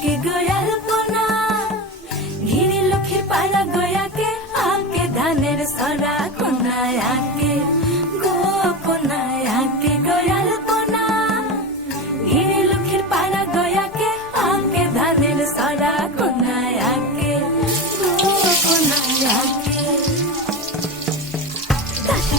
আঁকে গয়ার কোনা ঘিরে লক্ষ্মী পাড়া গয়াকে আঁকে, ধানের সরা কোনায় আঁকে গোপনায় আঁকে গয়ার কোনা ঘিরে লক্ষ্মীর পাড়া গয়াকে আঁকে, ধানের সরা কোনায় আঁকে গোপনায় আঁকে। দাসি